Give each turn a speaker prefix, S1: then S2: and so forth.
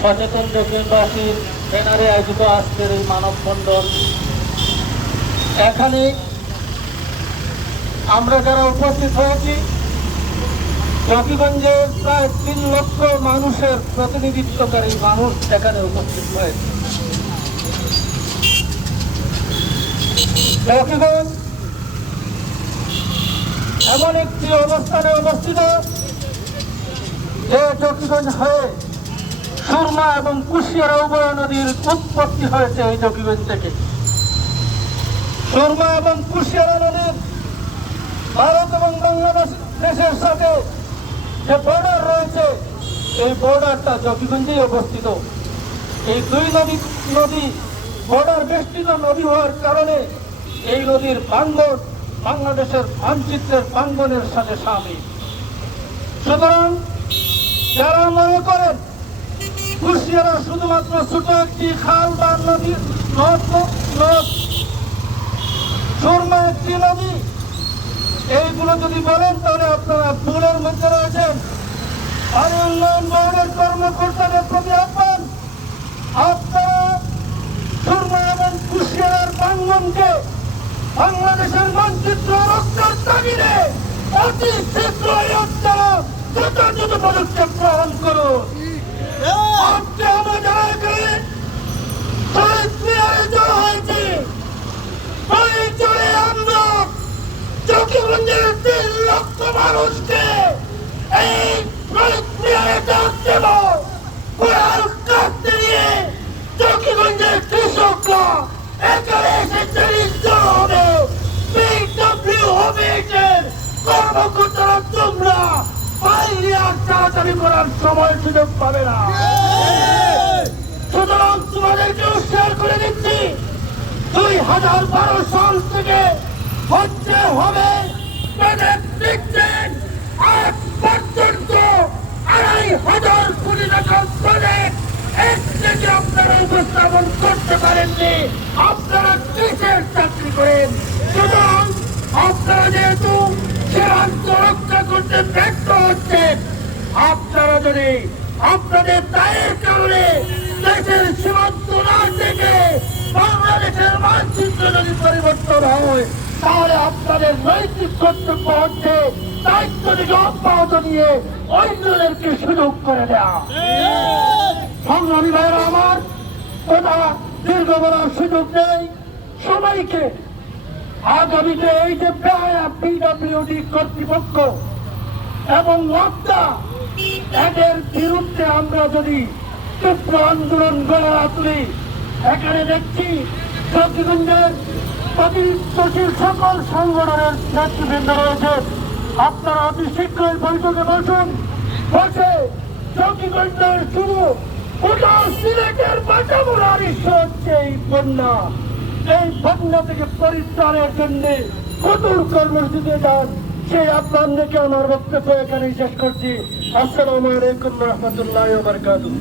S1: সচেতন দক্ষিণবাসীর ব্যানারে আয়োজিত আজকের এই মানববন্ধন। এখানে আমরা যারা উপস্থিত হয়েছি জকিগঞ্জের প্রায় তিন লক্ষ মানুষের প্রতিনিধিত্বকারী মানুষ এখানে উপস্থিত হয়েছে। জকিগঞ্জ এমন একটি অবস্থানে অবস্থিত যে জকিগঞ্জ হয়ে সুরমা এবং কুশিয়ারা উভয় নদীর উৎপত্তি হয়েছে এই জকিগঞ্জ থেকে। সুরমা এবং কুশিয়ারা নদীর ভারত এবং বাংলাদেশ দেশের সাথে যে বর্ডার রয়েছে, এই বর্ডারটা জকিগঞ্জেই অবস্থিত। এই দুই নদী নদী বর্ডার বেষ্টিত নদী হওয়ার কারণে এই নদীর ভাঙ্গন বাংলাদেশের মানচিত্রের প্রাঙ্গনের সাথে সামিল। সুতরাং যারা মনে করেন কুশিয়ারা শুধুমাত্র ছোট একটি খাল বা নদী, নদ সুরমা একটি নদী। এইগুলো যদি বলেন, তাহলে আপনারা ভুলের মধ্যে রয়েছেন। পানি উন্নয়ন বোর্ডের কর্মকর্তাদের প্রতি আহ্বান, আপনারা সুরমা এবং কুশিয়ারার বাঙ্গনকে বাংলাদেশের মানচিত্র রক্ষার তাগিদে অতি শীঘ্রই আপনারা যথাযথ পদক্ষেপ গ্রহণ করুন। মানুষকে এই প্রক্রিয়ায় ডাক দেব। বাইরে আর করার সময় সুযোগ পাবে না। সুতরাং তোমাদেরকে উৎসাহ করে দিচ্ছি, দুই হাজার বারো সাল থেকে হচ্ছে হবে দিচ্ছেন আজ পর্যন্ত আড়াই হাজার কোটি টাকার প্রজেক্ট এক থেকে আপনারা উপস্থাপন করতে পারেননি। আপনারা কিসের চাকরি করেন? সুতরাং আপনারা যেহেতু আপনারা যদি আপনাদের দায়ের কারণে দেশের সীমান্ত না থেকে বাংলাদেশের মানচিত্র যদি পরিবর্তন হয়, তাহলে আপনাদের নৈতিক কর্তব্য হচ্ছে দায়িত্ব থেকে অব্যাহত নিয়ে অন্যদেরকে সুযোগ করে দেওয়া সংগ্রামী আমার দীর্ঘ বলার সুযোগ নেই, সবাইকে আগামীতে এই যে কর্তৃপক্ষ এবং লক্ষ্যা এদের বিরুদ্ধে আমরা যদি তীব্র আন্দোলন গড়ে তুলি, এখানে দেখছি চৌকিগঞ্জের প্রতিষ্ঠিত সকল সংগঠনের নেতৃবৃন্দ রয়েছে। আপনারা অতি শীঘ্রই বৈঠকে বসুন। বসে চৌকিগঞ্জের শুরু। গোটা সিলেটের বাঁচামোড়ার ইস্যু হচ্ছে এই বন্যা। এই বন্যা থেকে পরিত্রাণের জন্য কঠোর কর্মসূচিতে যান সেই আপনাদেরকে আমার বক্তব্য এখানে শেষ করছি। আসসালামু আলাইকুম রহমতুল্লাহ বারকাতুহ।